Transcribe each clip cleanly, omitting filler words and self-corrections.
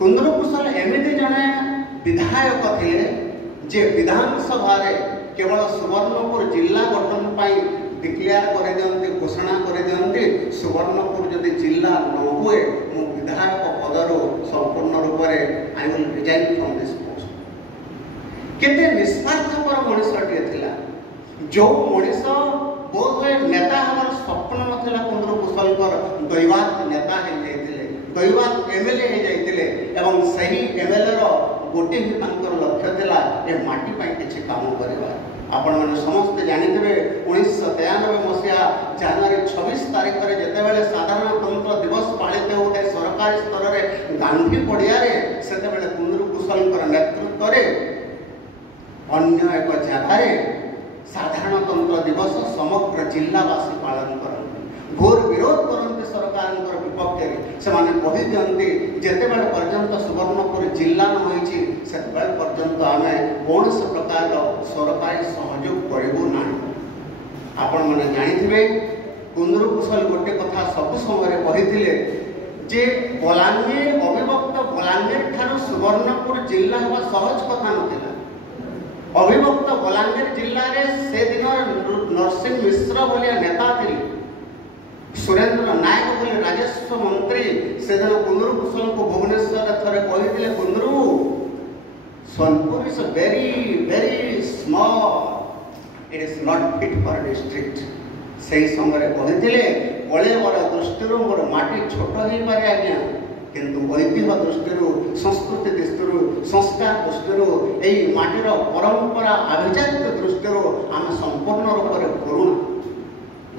कुंदरू कुशल एमती जड़े विधायक थे जे विधानसभा केवल सुवर्णपुर जिला गठन पर डिक्लेयर कर दियंती घोषणा कर दियंती सुवर्णपुर जदि जिला न हुए मु विधायक पदर संपूर्ण रूप से I will resign from this post. केते निस्वार्थपर मनुष्यटे थिला जो मनीष बहुत नेता हमार स्वप्न नथिला कुंदरू कुशलकर दैवात नेता हो जाइतिले दैवात एमएलए हो जाइतिले एवं सही एमएलए रो गोटे ही तांकर लक्ष्य थिला ए माटी पई किछि काम करबा। आपण माने समस्त जानिथिबे 1993 मसिया जनवरी 26 तारिख रे जेतेबेले साधारणतंत्र दिवस पालित होते सरकारी स्तर रे गांधी पड़िया रे सेतेबेले कुंदरू कुशलकर नेतृत्व रे अन्य एक जगह साधारणतंत्र दिवस समग्र जिलावासी पालन करते घोर विरोध करते सरकार विपक्ष से कही दिखती जितेबाला पर्यंत सुवर्णपुर जिला न होती से पर्यंत आम कौन से प्रकार सरकारी सहयोग करूँ ना। आपण मैंने जानी कुंदरू कुशल गोटे कथा सब समय कही जे बलांगीर अविभक्त बलांगीर ठार सुवर्णपुर जिला हवा सहज कथा नाला। अविभक्त बलांगीर जिले में से दिन नरसिंह मिश्र भाया नेता थे सुरेंद्र नायक बोले राजस्व मंत्री से दिन कुंदरू कुशल को भुवनेश्वर थे कही कुंदरू Sonpur is very very small it is not fit for district से समय कही बड़े बड़ दृष्टि मोर माटी छोट हो पारे आज्ञा किंतु ऐतिह्य दृष्टि संस्कृति दृष्टि संस्कार दृष्टि यही माटीर परंपरा अभिजात दृष्टि आम संपूर्ण रूप से करूँ।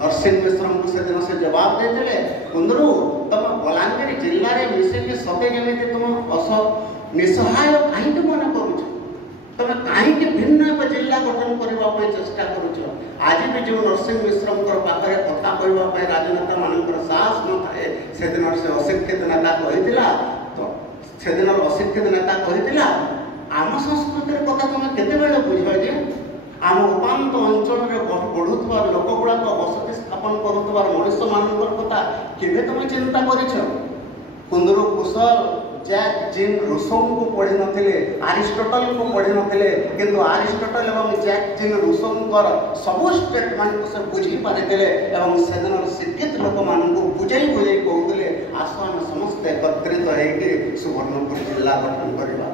नरसिंह मिश्र को से दिन से जवाब देते कुंदरू तुम बलांगीर जिले में मिसेक सते जमी तुम निसहाय कहीं मन करुच तुम कहीं भिन्न एक जिला गठन करने चेष्टा करुच। आज भी जो नरसिंह मिश्र पाखे कथा कहवाई राजनेता मान साहस न थाए से दिन से अशिक्षित नेता कही तो से दिन अशिक्षित नेता कही आम संस्कृति कथा तुम केते बुझ जे आम उपात अंचल बढ़ुवा लोक गुड़ाक बसति स्थापन करुवा मनुष्य मान कथा केवे तुम चिंता कर। कुंदरू कुशल जैक जिन रूसो को पढ़ी नथिले अरिस्टोटल को पढ़ी नथिले किंतु अरिस्टोटल एवं जैक जिन रूसो सबू स्टेटमेंट को से बुझी पारिथिले एवं से दिन शिक्षित लोक मान बुझे बुझे कहते आस आम समस्त एकत्रित होकर सुवर्णपुर जिला गठन करवा।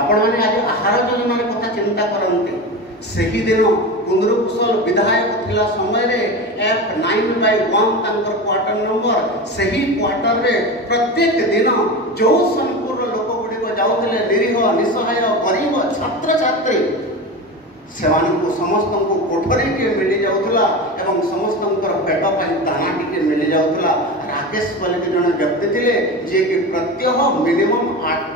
आपण मैंने आज आहार योजना कथा चिंता करते से ही दिन कुंदरू कुशल विधायक थिला समय F9/1 क्वार्टर नंबर से ही क्वार्टर रे प्रत्येक दिन जो सोनपुर लोक गुड़िक जाऊे निरीह निसहाय गरीब छात्र छात्री से समस्त को कोठरी टे मिल जाऊला एवं समस्त पेट पर दाना टे मिल जाऊला। राकेश बोलिक जन व्यक्ति थे जी कि प्रत्यह मिनिमम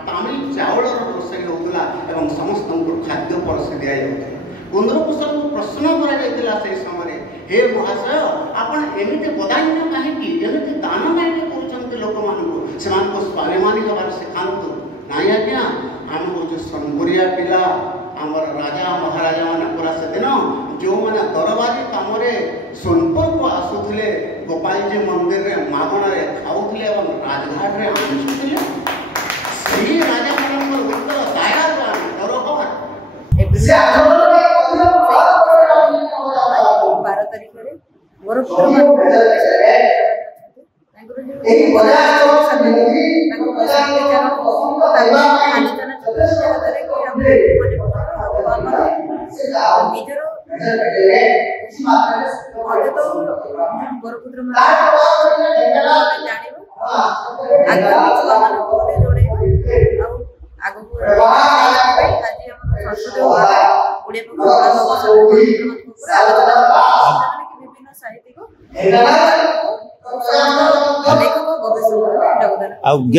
तामिल चाउल रोषे होता एवं समस्त खाद्य परसी दि जाऊला। कुंदरू कुशल को प्रश्न करा समय हे महाशय आपण एमती बदान्य कहीं एमती दान कहीं कर लोक मान से स्वाभिमानी हमारे सिखातु नाई आज्ञा आम हूँ सोनपुरिया पिला आमर राजा महाराजा मैंने पूरा से दिन जो मैंने दरबारी कम सोनपुर को आसुले गोपाल जी मंदिर में मागण खाऊले राजघाट में आनुले से राजा मान उत्तर दाया दरबार 12 तारिख मोर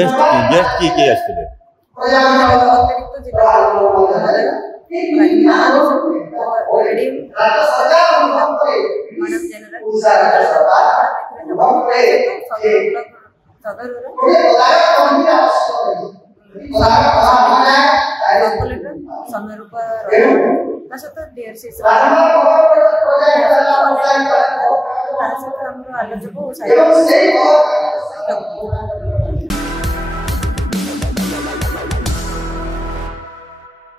गेस्ट की आसते आलोचक